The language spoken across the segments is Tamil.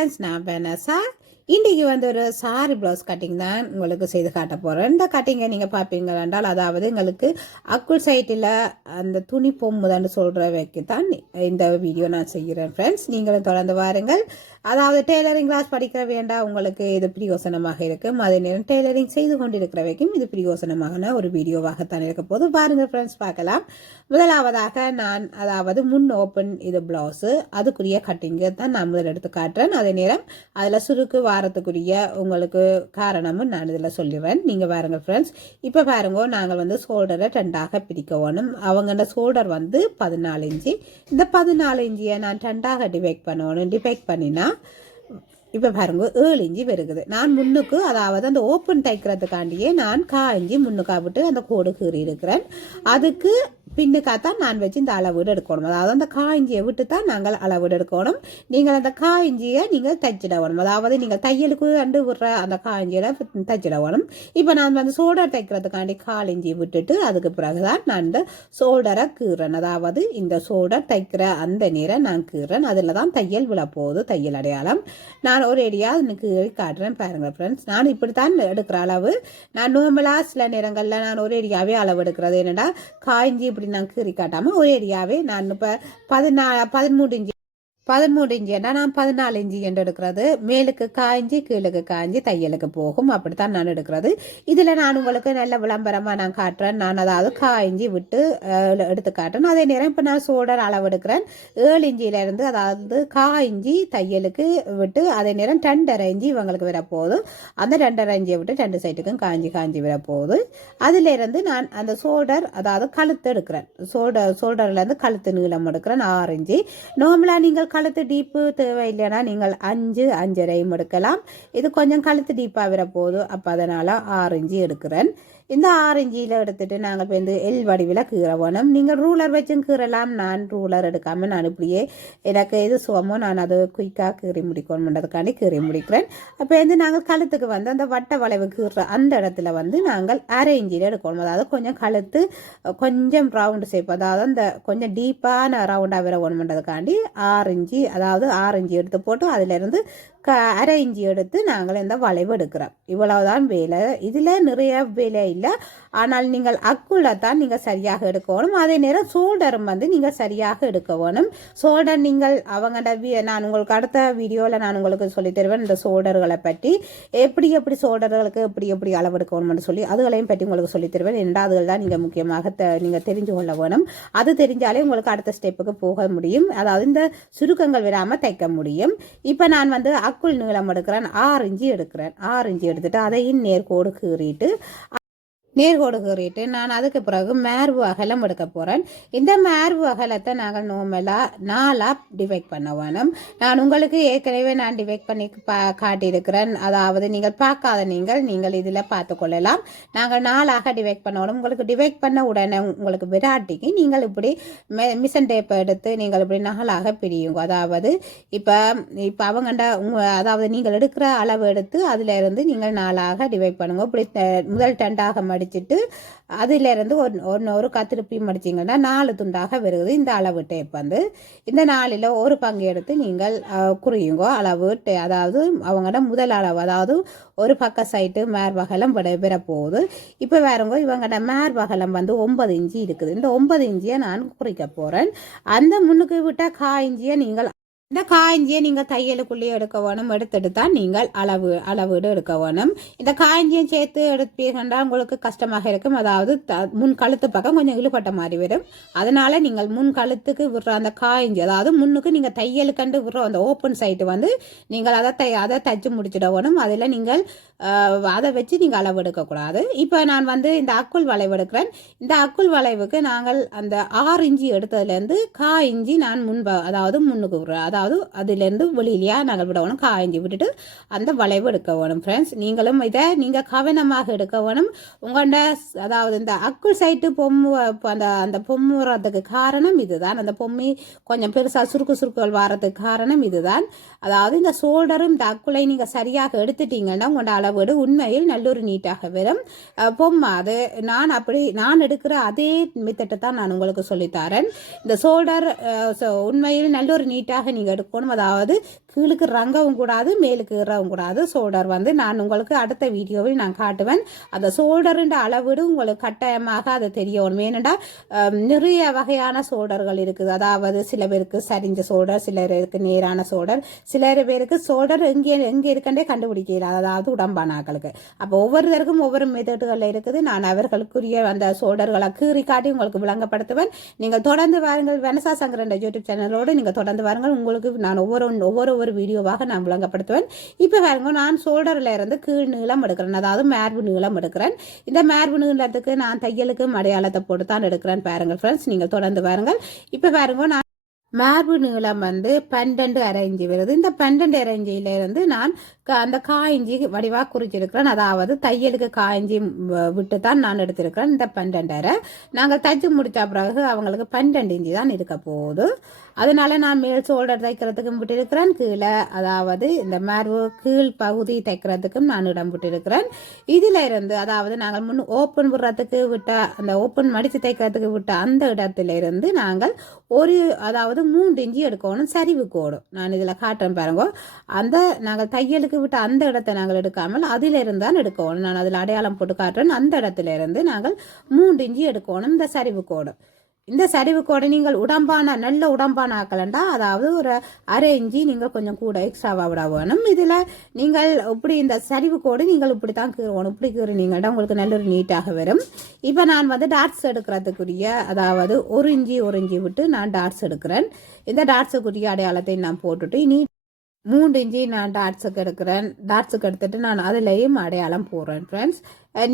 ஃப்ரெண்ட்ஸ், நான் வெனஸா. இன்றைக்கி ஒரு சாரி ப்ளவுஸ் கட்டிங் தான் உங்களுக்கு செய்து காட்ட போகிறேன். இந்த கட்டிங்கை நீங்கள் பார்ப்பீங்க என்றால், அதாவது எங்களுக்கு அக்குள் சைட்டில் அந்த துணி பொம்முதான்னு சொல்கிறவைக்கு தான் இந்த வீடியோ நான் செய்கிறேன். ஃப்ரெண்ட்ஸ், நீங்களும் தொடர்ந்து வாருங்கள். அதாவது டெய்லரிங் கிளாஸ் படிக்கிற வேண்டாம், உங்களுக்கு இது பிரயோசனமாக இருக்கும். அதே நேரம் டெய்லரிங் செய்து கொண்டிருக்கிறவைக்கும் இது பிரயோசனமான ஒரு வீடியோவாகத்தான் இருக்க போது. பாருங்கள் ஃப்ரெண்ட்ஸ், பார்க்கலாம். முதலாவதாக நான் அதாவது முன் ஓப்பன் இது ப்ளவுஸு, அதுக்குரிய கட்டிங்கு தான் நான் முதல் எடுத்து காட்டுறேன். அதே நேரம் அதில் சுருக்கு வாரத்துக்குரிய உங்களுக்கு காரணமும் நான் இதில் சொல்லிடுவேன். நீங்கள் பாருங்கள் ஃப்ரெண்ட்ஸ். இப்போ பாருங்க, நாங்கள் ஷோல்டரை ரெண்டாக பிரிக்க வேணும். அவங்க ஷோல்டர் 14 இன்ச்சு. இந்த 14 இன்ச்சியை நான் ரெண்டாக டிவைட் பண்ணணும். டிவைட் பண்ணினா இப்போ பாருங்க 7 இன்ச்சு வருகுது. நான் முன்னுக்கு அதாவது அந்த ஓப்பன் தைக்கிறதுக்காண்டியே நான் 1/4 இன்ச்சு முன்னுக்கா விட்டு அந்த கோடு கீறி இருக்கிறேன். அதுக்கு பின்னுக்காத்தான் நான் வச்சு இந்த அளவீடு எடுக்கணும். அதாவது அந்த 1/4 இன்ச்சியை விட்டு தான் நாங்கள் அளவீடு எடுக்கணும். நீங்கள் அந்த 1/4 இன்ச்சியை நீங்கள் தைச்சிடணும். அதாவது நீங்கள் தையலுக்கு கண்டு விடுற அந்த 1/4 இன்ச்சியில் தைச்சிடணும். இப்போ நான் ஷோல்டர் தைக்கிறதுக்காண்டி 1/4 இன்ச்சி விட்டுட்டு அதுக்கு பிறகுதான் நான் இந்த ஷோல்டரை கீறேன். அதாவது இந்த ஷோல்டர் தைக்கிற அந்த நேரம் நான் கீறேன். அதில் தான் தையல் விழப்போகுது, தையல் அடையாளம். நான் ஒரு ஏடியாக எனக்கு காட்டுறேன் பாருங்கள் ஃப்ரெண்ட்ஸ். நான் இப்படி தான் எடுக்கிற அளவு. நான் நார்மலாக சில நேரங்களில் நான் ஒரு ஏடியாவே அளவு எடுக்கிறது. என்னடா 1/4 இன்ச்சி இப்படி நான் கீறி காட்டாமல் ஒரு ஏடியாவே நான் இப்போ 13 இன்ச்சி 13 இன்ச்சு ஏன்னா நான் 14 இன்ச்சு என்று எடுக்கிறது. மேலுக்கு காய்ஞ்சி கீழுக்கு காய்ஞ்சி தையலுக்கு போகும். அப்படித்தான் நான் எடுக்கிறது. இதில் நான் உங்களுக்கு நல்ல விளம்பரமாக நான் காட்டுறேன். நான் அதாவது காய்ஞ்சி விட்டு எடுத்து காட்டுறேன். அதே நேரம் இப்போ நான் ஷோல்டர் அளவு எடுக்கிறேன். 7 இன்ச்சிலேருந்து அதாவது காய்ஞ்சி தையலுக்கு விட்டு அதே நேரம் 2.5 இன்ச்சு இவங்களுக்கு வரப்போகுது. அந்த 2.5 இன்ச்சியை விட்டு 2 சைட்டுக்கும் காய்ஞ்சி வரப்போகுது. அதிலேருந்து நான் அந்த ஷோல்டர் அதாவது கழுத்து எடுக்கிறேன். ஷோல்டர்லேருந்து கழுத்து நீளம் எடுக்கிறேன் 6 இன்ச்சு. நார்மலாக நீங்கள் கழுத்து டீப்பு தேவையில்லைன்னா நீங்கள் 5.5 எடுக்கலாம். இது கொஞ்சம் கழுத்து டீப்பாக வரப்போகுது. அப்போ அதனால் 6 இன்ச்சு எடுக்கிறேன். இந்த 6 இன்ச்சியில் எடுத்துட்டு நாங்கள் இப்போ எல் வடிவில் கீற வேணும். நீங்கள் ரூலர் வச்சும் கீறலாம். நான் ரூலர் எடுக்காமல் நான் இப்படியே எனக்கு எது சுகமோ நான் அது குயிக்காக கீறி முடிக்கணுன்றதுக்காண்டி கீறி முடிக்கிறேன். அப்போ நாங்கள் கழுத்துக்கு அந்த வட்ட வளைவு கீற அந்த இடத்துல நாங்கள் 1/2 இன்ச்சியில் எடுக்கணும். அதாவது கொஞ்சம் கழுத்து கொஞ்சம் ரவுண்டு ஷேப், அதாவது அந்த கொஞ்சம் டீப்பான ரவுண்டாக வர வேணுன்றதுக்காண்டி 6 இன்ச்சி அதாவது 6 இன்ச்சி எடுத்து போட்டு அதிலிருந்து 1/2 இன்ச்சி எடுத்து நாங்கள் இந்த வளைவு எடுக்கிறோம். இவ்வளவுதான் வேலை. இதில் நிறைய வேலை இல்லை. ஆனால் நீங்கள் அக்குள்ள தான் நீங்கள் சரியாக எடுக்கணும். அதே நேரம் ஷோல்டரும் நீங்கள் சரியாக எடுக்க வேணும். ஷோல்டர் நீங்கள் அவங்கள்ட்ட நான் உங்களுக்கு அடுத்த வீடியோவில் நான் உங்களுக்கு சொல்லி தருவேன். இந்த ஷோல்டர்களை பற்றி எப்படி ஷோல்டர்களுக்கு எப்படி அளவு எடுக்கணும்னு சொல்லி அதுகளையும் பற்றி உங்களுக்கு சொல்லி தருவேன். அதுகள் தான் நீங்கள் முக்கியமாக நீங்கள் தெரிஞ்சு கொள்ள வேணும். அது தெரிஞ்சாலே உங்களுக்கு அடுத்த ஸ்டெப்புக்கு போக முடியும். அதாவது இந்த சுருக்கங்கள் வராமல் தைக்க முடியும். இப்போ நான் அக்குள் நீளம் எடுக்கிறேன். 6 இன்ச்சி எடுக்கிறேன். 6 இன்ச்சி எடுத்துட்டு அதையும் நேர்கோடு கீறிட்டு நான் அதுக்கு பிறகு மேர்வு அகலம் எடுக்க போகிறேன். இந்த மேர்வு அகலத்தை நாங்கள் நார்மலாக 4ஆக டிவைட் பண்ண வேணும். நான் உங்களுக்கு ஏற்கனவே நான் டிவைட் பண்ணி காட்டியிருக்கிறேன். அதாவது நீங்கள் பார்க்காத நீங்கள் இதில் பார்த்து கொள்ளலாம். நாங்கள் 4ஆக டிவைட் பண்ணணும். உங்களுக்கு டிவைட் பண்ண உடனே உங்களுக்கு விராட்டிக்கு நீங்கள் இப்படி மிஷன் டேப்பை எடுத்து நீங்கள் இப்படி 4ஆக பிரியுங்க. அதாவது இப்போ அவங்கள்ட அதாவது நீங்கள் எடுக்கிற அளவு எடுத்து அதிலிருந்து நீங்கள் 4ஆக டிவைட் பண்ணுங்க. இப்படி முதல் 2ஆக மடிச்சுட்டு அதிலிருந்து ஒரு கத்திருப்பி மடிச்சிங்கன்னா 4 துண்டாக வருது. இந்த அளவு டேப் இந்த 4ல் ஒரு பங்கு எடுத்து நீங்கள் குறியுங்கோ அளவு. அதாவது அவங்களோட முதல் அளவு அதாவது ஒரு பக்க சைட்டு மேர்வகலம் பெற போகுது. இப்போ வேறங்க இவங்களோட மேர்வகலம் 9 இன்ச்சி இருக்குது. இந்த 9 இன்ச்சியை நான் குறிக்க போகிறேன். அந்த முன்னுக்கு விட்ட 1/4 இன்ச்சியை நீங்கள் இந்த 1/4 இன்ச்சியை நீங்கள் தையலுக்குள்ளேயே எடுக்க வேணும். எடுத்துட்டு தான் நீங்கள் அளவீடு எடுக்க வேணும். இந்த 1/4 இன்ச்சியும் சேர்த்து எடுப்பீங்கன்னா உங்களுக்கு கஷ்டமாக இருக்கும். அதாவது முன் கழுத்து பக்கம் கொஞ்சம் இழுபட்ட மாதிரி வரும். அதனால் நீங்கள் முன் கழுத்துக்கு விடுற அந்த 1/4 இன்ச்சி அதாவது முன்னுக்கு நீங்கள் தையலுக்கண்டு விடுற அந்த ஓப்பன் சைட்டு நீங்கள் அதை தைச்சு முடிச்சிட வேணும். அதில் நீங்கள் அதை வச்சு நீங்கள் அளவு எடுக்கக்கூடாது. இப்போ நான் இந்த அக்குள் வளைவு எடுக்கிறேன். இந்த அக்குள் வளைவுக்கு நாங்கள் அந்த 6 இன்ச்சி எடுத்ததுலேருந்து 1/4 இன்ச்சி நான் அதாவது முன்னுக்கு விடுறேன். அதாவது அதிலிருந்து வெளியிலையா நாங்கள் விடணும். 1/4 இன்ச்சி விட்டுட்டு அந்த வளைவு எடுக்க வேணும். ஃப்ரெண்ட்ஸ், நீங்களும் இதை நீங்கள் கவனமாக எடுக்க வேணும். உங்களோட அதாவது இந்த அக்குள் சைட்டு அந்த பொம்முறதுக்கு காரணம் இதுதான். அந்த பொம்மி கொஞ்சம் பெருசாக சுருக்குகள் வாரதுக்கு காரணம் இதுதான். அதாவது இந்த ஷோல்டரும் இந்த அக்குளை நீங்கள் சரியாக எடுத்துட்டீங்கன்னா உங்களோட அளவீடு உண்மையில் நல்லொரு நீட்டாக வரும். பொம்மை அது நான் எடுக்கிற அதே மெத்தட்டை தான் நான் உங்களுக்கு சொல்லித்தரேன். இந்த ஷோல்டர் உண்மையில் நல்லொரு நீட்டாக நீங்கள் எடுக்கணும். அதாவது கீழுக்கு இறங்கவும் கூடாது மேலுக்கு இறங்கவும் கூடாது. ஷோல்டர் வந்து நான் உங்களுக்கு அடுத்த வீடியோவில் நான் காட்டுவேன். அந்த ஷோல்டருன்ற அளவிடு உங்களுக்கு கட்டாயமாக அது தெரியணும். ஏனெண்டா நிறைய வகையான ஷோல்டர்கள் இருக்குது. அதாவது சில பேருக்கு சரிஞ்ச ஷோல்டர், சிலருக்கு நேரான ஷோல்டர், சில பேருக்கு ஷோல்டர் எங்கே இருக்கண்டே கண்டுபிடிக்கிறார், அதாவது உடம்பானாக்களுக்கு. அப்போ ஒவ்வொருத்தருக்கும் ஒவ்வொரு மெத்தடுகள் இருக்குது. நான் அவர்களுக்குரிய அந்த ஷோல்டர்களை கீறி காட்டி உங்களுக்கு விளங்கப்படுத்துவேன். நீங்கள் தொடர்ந்து வாருங்கள். வெனசா சங்கரன் யூடியூப் சேனலோடு நீங்கள் தொடர்ந்து வாருங்கள். உங்களுக்கு நான் ஒவ்வொரு வீடியோவாக நான் விளங்கப்படுத்துவேன். இப்போ பாருங்க, நான் ஷோல்டரில் இருந்து கீழ் நீளம் எடுக்கிறேன், அதாவது மார்பு நீளம் எடுக்கிறேன். இந்த மார்பு நீளத்துக்கு நான் தையலுக்கு அடையாளத்தை போட்டு தான் எடுக்கிறேன். பாருங்கள் ஃப்ரெண்ட்ஸ், நீங்கள் தொடர்ந்து வாருங்கள். இப்போ பாருங்க, நான் மார்பு நீளம் வந்து 12.5 இன்ச்சு வருது. இந்த 12.5 இன்ச்சில இருந்து நான் அந்த காய்ஞ்சி வடிவாக குறிச்சிருக்கிறேன். அதாவது தையலுக்கு காய்ஞ்சி விட்டு தான் நான் எடுத்திருக்கிறேன். இந்த 12.5 நாங்கள் தைச்சு முடித்த பிறகு அவங்களுக்கு 12 இன்ச்சு தான் இருக்க போகுது. அதனால நான் மேல் ஷோல்டர் தைக்கிறதுக்கும் விட்டிருக்கிறேன். கீழே அதாவது இந்த மார்பு கீழ் பகுதி தைக்கிறதுக்கும் நான் இடம் விட்டிருக்கிறேன். இதில் இருந்து அதாவது நாங்கள் ஓப்பன் விடுறதுக்கு விட்ட அந்த ஓப்பன் மடித்து தைக்கிறதுக்கு விட்ட அந்த இடத்துல இருந்து நாங்கள் அதாவது 3 இன்ச்சு எடுக்கணும். சரிவு கோடும் நான் இதில் காட்டுறேன் பாருங்க. அந்த நாங்கள் தையலுக்கு விட்டு அந்த இடத்தை நாங்கள் எடுக்காமல் அதிலிருந்து தான் எடுக்கணும். நான் அதில் அடையாளம் போட்டு காட்டுறேன். அந்த இடத்துல இருந்து நாங்கள் 3 இன்ச்சு எடுக்கணும். இந்த சரிவு கோடு, இந்த சரிவு கோடை நீங்கள் நல்ல உடம்பான ஆக்கலண்டா, அதாவது ஒரு 1/2 இன்ச்சு நீங்கள் கொஞ்சம் கூட எக்ஸ்ட்ராவாக விட வேணும். இதில் நீங்கள் இப்படி இந்த சரிவு கோடு நீங்கள் இப்படி தான் கீறணும். இப்படி கீறினீங்கன்னா உங்களுக்கு நல்ல ஒரு நீட்டாக வரும். இப்போ நான் வந்து டாட்ஸ் எடுக்கிறதுக்குரிய அதாவது 1 இன்ச்சு விட்டு நான் டாட்ஸ் எடுக்கிறேன். இந்த டாட்ஸுக்குரிய அடையாளத்தை நான் போட்டுட்டு இனி 3 இன்ச்சு நான் டாட்ஸுக்கு எடுக்கிறேன். டாட்ஸுக்கு எடுத்துட்டு நான் அதுலேயும் அடையாளம் போடுறேன். ஃப்ரெண்ட்ஸ்,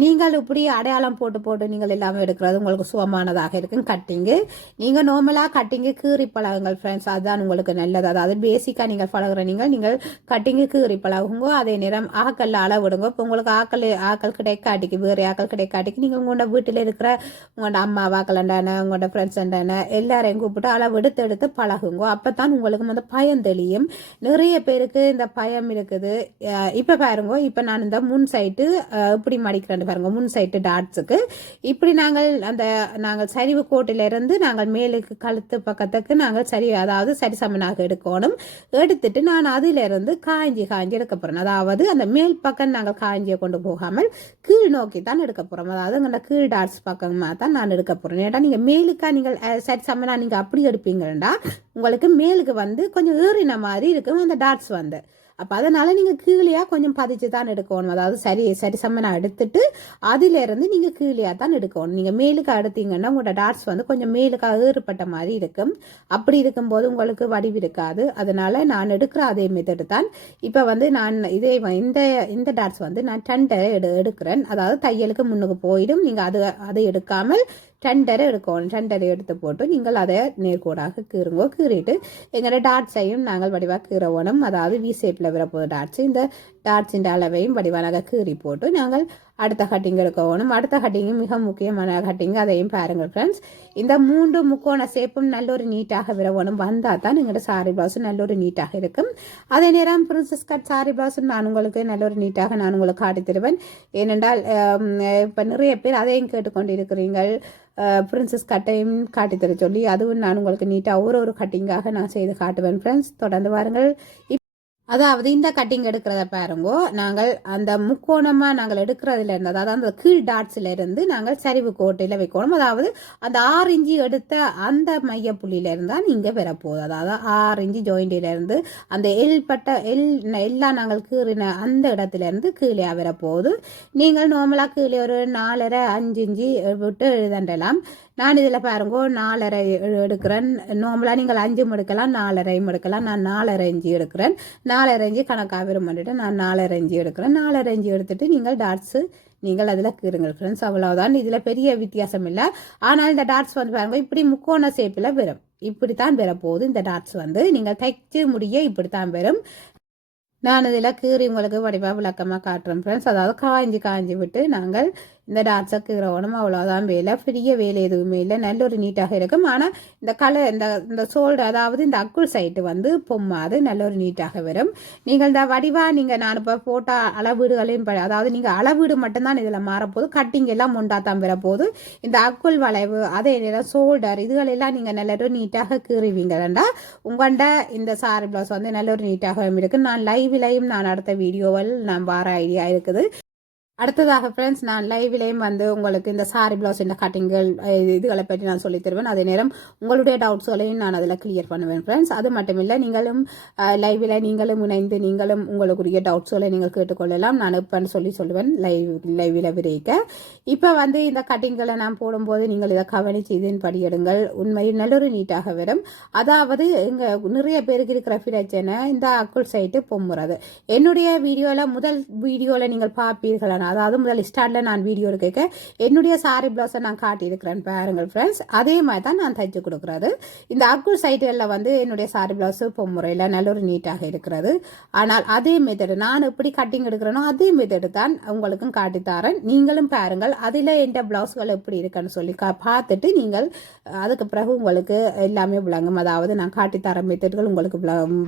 நீங்கள் இப்படி அடையாளம் போட்டு நீங்கள் எல்லாமே எடுக்கிறது உங்களுக்கு சுகமானதாக இருக்கும். கட்டிங்கு நீங்கள் நார்மலாக கட்டிங்கு கீறி பழகுங்கள் ஃப்ரெண்ட்ஸ், அதுதான் உங்களுக்கு நல்லது. அதாவது பேசிக்காக நீங்கள் பழகுற நீங்கள் கட்டிங்கு கீறி பழகுங்க. அதே நேரம் ஆக்கல்ல அளவிடுங்க. இப்போ உங்களுக்கு ஆக்கள் கிடைக்காட்டிக்கு வேறு ஆக்கள் கிடைக்காட்டிக்கு நீங்கள் உங்களோட வீட்டில் இருக்கிற உங்களோட அம்மா வாக்கலண்டான உங்களோட ஃப்ரெண்ட்ஸ் அண்டான எல்லாரையும் கூப்பிட்டு அளவு எடுத்து பழகுங்க. அப்போ தான் உங்களுக்கு வந்து பயம் தெளியும். நிறைய பேருக்கு இந்த பயம் இருக்குது. இப்போ பாருங்க, இப்போ நான் இந்த முன் சைட்டு இப்படி மடிக்கிறேன் பாருங்க. முன் சைட்டு டாட்ஸுக்கு இப்படி நாங்கள் சரிவு கோட்டிலிருந்து நாங்கள் மேலுக்கு கழுத்து பக்கத்துக்கு நாங்கள் அதாவது சரிசமனாக எடுக்கணும். எடுத்துட்டு நான் அதிலிருந்து காய்ஞ்சி எடுக்க போறேன். அதாவது அந்த மேல் பக்கம் நாங்கள் காய்ஞ்சியை கொண்டு போகாமல் கீழ் நோக்கி தான் எடுக்க போறோம். அதாவது அந்த கீழ் டாட்ஸ் பக்கமாக தான் நான் எடுக்க போறேன். ஏன்னா நீங்க மேலுக்கா நீங்கள் சரிசமனா நீங்க அப்படி எடுப்பீங்கன்னா உங்களுக்கு மேலுக்கு வந்து கொஞ்சம் ஏறின மாதிரி இருக்கும் அந்த டாட்ஸ் வந்து. அப்போ அதனால நீங்கள் கீழேயா கொஞ்சம் பதிச்சு தான் எடுக்கணும். அதாவது சரி சமனா எடுத்துட்டு அதிலிருந்து நீங்கள் கீழேயா தான் எடுக்கணும். நீங்கள் மேலுக்கு எடுத்தீங்கன்னா உங்களோட டாட்ஸ் வந்து கொஞ்சம் மேலுக்காக ஏறுபட்ட மாதிரி இருக்கும். அப்படி இருக்கும்போது உங்களுக்கு வடிவு இருக்காது. அதனால நான் எடுக்கிற அதே மெத்தடு தான். இப்போ வந்து நான் இந்த டாட்ஸ் வந்து நான் 10 எடுக்கிறேன். அதாவது தையலுக்கு முன்னுக்கு போயிடும். நீங்கள் அதை எடுக்காமல் 10 எடுக்கணும். 10 எடுத்து போட்டு நீங்கள் அதை நேர்கோடாக கீறிட்டு எங்களோட டாட்ஸையும் நாங்கள் வடிவாக கீறவோணும். அதாவது வி ஷேப்பில் வரப்போகுது டாட்ஸ். இந்த டாட்ஸின் அளவையும் வடிவாக கீறி போட்டு நாங்கள் அடுத்த கட்டிங் எடுக்கணும். அடுத்த கட்டிங்கும் மிக முக்கியமான கட்டிங், அதையும் பாருங்கள் ஃப்ரெண்ட்ஸ். இந்த 3 முக்கோண ஷேப்பும் நல்ல ஒரு நீட்டாக விரவணும். வந்தால் தான் எங்களோட சாரி பிளவுஸும் நல்ல ஒரு நீட்டாக இருக்கும். அதே நேரம் பிரின்சஸ் கட் சாரி பிளவுஸும் நான் உங்களுக்கு நல்ல ஒரு நீட்டாக நான் உங்களுக்கு காட்டி தருவேன். ஏனென்றால் இப்போ நிறைய பேர் அதையும் கேட்டுக்கொண்டு இருக்கிறீர்கள். பிரின்சஸ் கட்டையும் காட்டித்தர சொல்லி அதுவும் நான் உங்களுக்கு நீட்டாக ஒரு கட்டிங்காக நான் செய்து காட்டுவேன். ஃப்ரெண்ட்ஸ், தொடர்ந்து வாருங்கள். அதாவது இந்த கட்டிங் எடுக்கிறத பாருங்கோ, நாங்கள் அந்த முக்கோணமாக நாங்கள் எடுக்கிறதுல இருந்து அதாவது அந்த கீழ் டாட்ஸில் இருந்து நாங்கள் சரிவு கோட்டையில் வைக்கணும். அதாவது அந்த 6 இன்ச்சு எடுத்த அந்த மையப்புள்ளியில இருந்தால் நீங்கள் வரப்போகுது. அதாவது 6 இன்ச்சு ஜாயிண்டிலிருந்து அந்த எல்லாம் நாங்கள் கீறின அந்த இடத்துல இருந்து கீழே வரப்போகுது. நீங்கள் நார்மலாக கீழே ஒரு 4.5 5 இன்ச்சு விட்டு எழுதண்டலாம். நான் இதில் பாருங்கோ 4.5 எடுக்கிறேன். நார்மலாக நீங்கள் 5 எடுக்கலாம், 4.5 எடுக்கலாம். நான் 4.5 இன்ச்சு எடுக்கிறேன். 4.5 இன்ச்சு கணக்காக விரும்பிட்டு நான் 4.5 இன்ச்சு எடுக்கிறேன். 4.5 இன்ச்சு எடுத்துட்டு நீங்கள் டாட்ஸு நீங்கள் அதில் கீறுங்கள் ஃப்ரெண்ட்ஸ். அவ்வளவுதான், இதில் பெரிய வித்தியாசம் இல்லை. ஆனால் இந்த டாட்ஸ் வந்து பாருங்க இப்படி முக்கோண ஷேப்பில் வரும். இப்படித்தான் வரப்போகுது. இந்த டாட்ஸ் வந்து நீங்கள் தைச்சு முடிய இப்படித்தான் வரும். நான் இதில் கீறி உங்களுக்கு வடிவாக விளக்கமாக காட்டுறேன் ஃப்ரெண்ட்ஸ். அதாவது காய்ஞ்சி விட்டு நாங்கள் இந்த டாட்ஸை கீறவணும், அவ்வளோதான் வேலை. பெரிய வேலை எதுவுமே இல்லை, நல்ல ஒரு நீட்டாக இருக்கும். ஆனால் இந்த கலர் இந்த சோல்டு அதாவது இந்த அக்குள் சைட்டு வந்து பொம்மாது நல்ல ஒரு நீட்டாக வரும். நீங்கள் இந்த வடிவாக நீங்கள் நான் இப்போ போட்ட அளவீடுகளையும் அதாவது நீங்கள் அளவீடு மட்டும்தான் இதில் மாறப்போகுது, கட்டிங் எல்லாம் ஒன்றாத்தான் வரப்போகுது. இந்த அக்குள் வளைவு அதே நேரம் ஷோல்டர் இதுகளெல்லாம் நீங்கள் நல்ல ஒரு நீட்டாக கீறுவீங்கடா உங்கள்கிட்ட இந்த சாரி ப்ளவுஸ் வந்து நல்ல ஒரு நீட்டாக இருக்குது. நான் லைவ்லையும் நான் அடுத்த வீடியோவில் நான் வர ஐடியா இருக்குது. அடுத்ததாக ஃப்ரெண்ட்ஸ் நான் லைவ்லேயும் வந்து உங்களுக்கு இந்த சாரி ப்ளவுஸ் இந்த கட்டிங்கள் இதுகளை பற்றி நான் சொல்லி தருவேன். அதே நேரம் உங்களுடைய டவுட்ஸ்களையும் நான் அதில் கிளியர் பண்ணுவேன் ஃப்ரெண்ட்ஸ். அது மட்டும் இல்லை, நீங்களும் லைவில் நீங்களும் இணைந்து நீங்களும் உங்களுக்குரிய டவுட்ஸ்களை நீங்கள் கேட்டுக்கொள்ளலாம். நான் இப்போன்னு சொல்லுவேன் லைவில் விரைக்க. இப்போ வந்து இந்த கட்டிங்களை நான் போடும்போது நீங்கள் இதை கவனித்து இதன் படியிடுங்கள். உண்மையில் நல்லொரு நீட்டாக வரும். அதாவது இங்கே நிறைய பேருக்கு இருக்கிற பிரச்சனை இந்த அக்குள் சைட்டு பொம்முறது. என்னுடைய முதல் வீடியோவில் நீங்கள் பார்ப்பீர்களான அதாவது முதல் ஸ்டார்டில் நான் வீடியோ கேட்க என்னுடைய சாரி ப்ளவுஸை நான் காட்டியிருக்கிறேன் பாருங்கள் ஃப்ரெண்ட்ஸ். அதே மாதிரி தான் நான் தைச்சு கொடுக்குறது. இந்த அக்குள் சைட்டுகளில் வந்து என்னுடைய சாரி ப்ளவுஸு பொம்முறையில் நல்ல ஒரு நீட்டாக இருக்கிறது. ஆனால் அதே மெத்தடு நான் எப்படி கட்டிங் எடுக்கிறேனோ அதே மெத்தடு தான் உங்களுக்கும் காட்டித்தாரேன். நீங்களும் பாருங்கள், அதில் எந்த ப்ளவுஸ்கள் எப்படி இருக்குன்னு சொல்லி பார்த்துட்டு நீங்கள் அதுக்கு பிறகு உங்களுக்கு எல்லாமே விளங்கும். அதாவது நான் காட்டித்தர மெத்தட்கள் உங்களுக்கு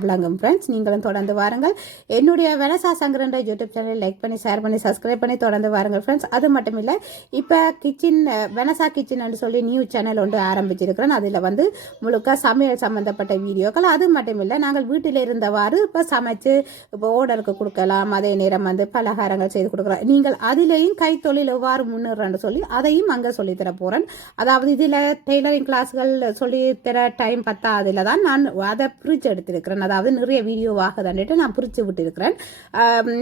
விளங்கும் ஃப்ரெண்ட்ஸ். நீங்களும் தொடர்ந்து வாருங்கள். என்னுடைய வெனசா சங்கரன்ற யூடியூப் சேனல் லைக் பண்ணி ஷேர் பண்ணி சப்ஸ்கிரைப் பண்ணி தொடர்ந்து வாருங்கள் ஃப்ரெண்ட்ஸ். அது மட்டும் இல்லை, இப்போ வெனசா கிச்சன் சொல்லி நியூ சேனல் ஒன்று ஆரம்பிச்சிருக்கிறேன். அதில் வந்து முழுக்க சமையல் சம்பந்தப்பட்ட வீடியோக்கள். அது மட்டும் இல்லை, நாங்கள் வீட்டில் இருந்தவாறு இப்போ சமைச்சு இப்போ ஓர்டருக்கு கொடுக்கலாம். அதே நேரம் வந்து பலகாரங்கள் செய்து கொடுக்குறோம். நீங்கள் அதிலேயும் கைத்தொழில் எவ்வாறு முன்னேறன்னு சொல்லி அதையும் அங்கே சொல்லித்தர போகிறேன். அதாவது இதில் டெய்லரிங் கிளாஸ்கள் சொல்லித்தர டைம் அதில் தான் நான் அதை பிரித்து எடுத்திருக்கிறேன். அதாவது நிறைய வீடியோவாக தாண்டிட்டு நான் பிரித்து விட்டுருக்கிறேன்.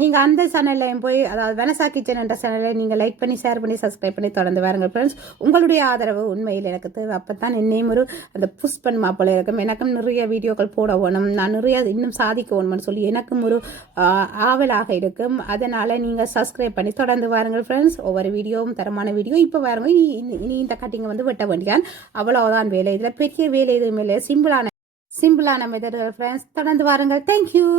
நீங்கள் அந்த சேனல்லையும் போய் அதாவது வெனசா கிச்சன் என்ற சேனலை நீங்கள் லைக் பண்ணி ஷேர் பண்ணி சப்ஸ்கிரைப் பண்ணி தொடர்ந்து வாருங்கள் ஃப்ரெண்ட்ஸ். உங்களுடைய ஆதரவு உண்மையில் எனக்கு தேவை. அப்போ தான் என்னையும் அந்த புஷ் பண்ணுமா போல இருக்கும். எனக்கும் நிறைய வீடியோக்கள் போட வேணும், நான் நிறைய இன்னும் சாதிக்க வேணும்னு சொல்லி எனக்கும் ஒரு ஆவலாக இருக்கும். அதனால் நீங்கள் சப்ஸ்கிரைப் பண்ணி தொடர்ந்து வாருங்கள் ஃப்ரெண்ட்ஸ். ஒவ்வொரு வீடியோவும் தரமான வீடியோ. இப்போ வாருங்க, இனி இந்த கட்டிங்கை வந்து வெட்ட வேண்டியான். அவ்வளோதான் வேலை. இதில் பெரிய வேலை எதுவுமே இல்லை, சிம்பிளான மெத்தடுகள் ஃப்ரெண்ட்ஸ். தொடர்ந்து வாருங்கள். தேங்க்யூ.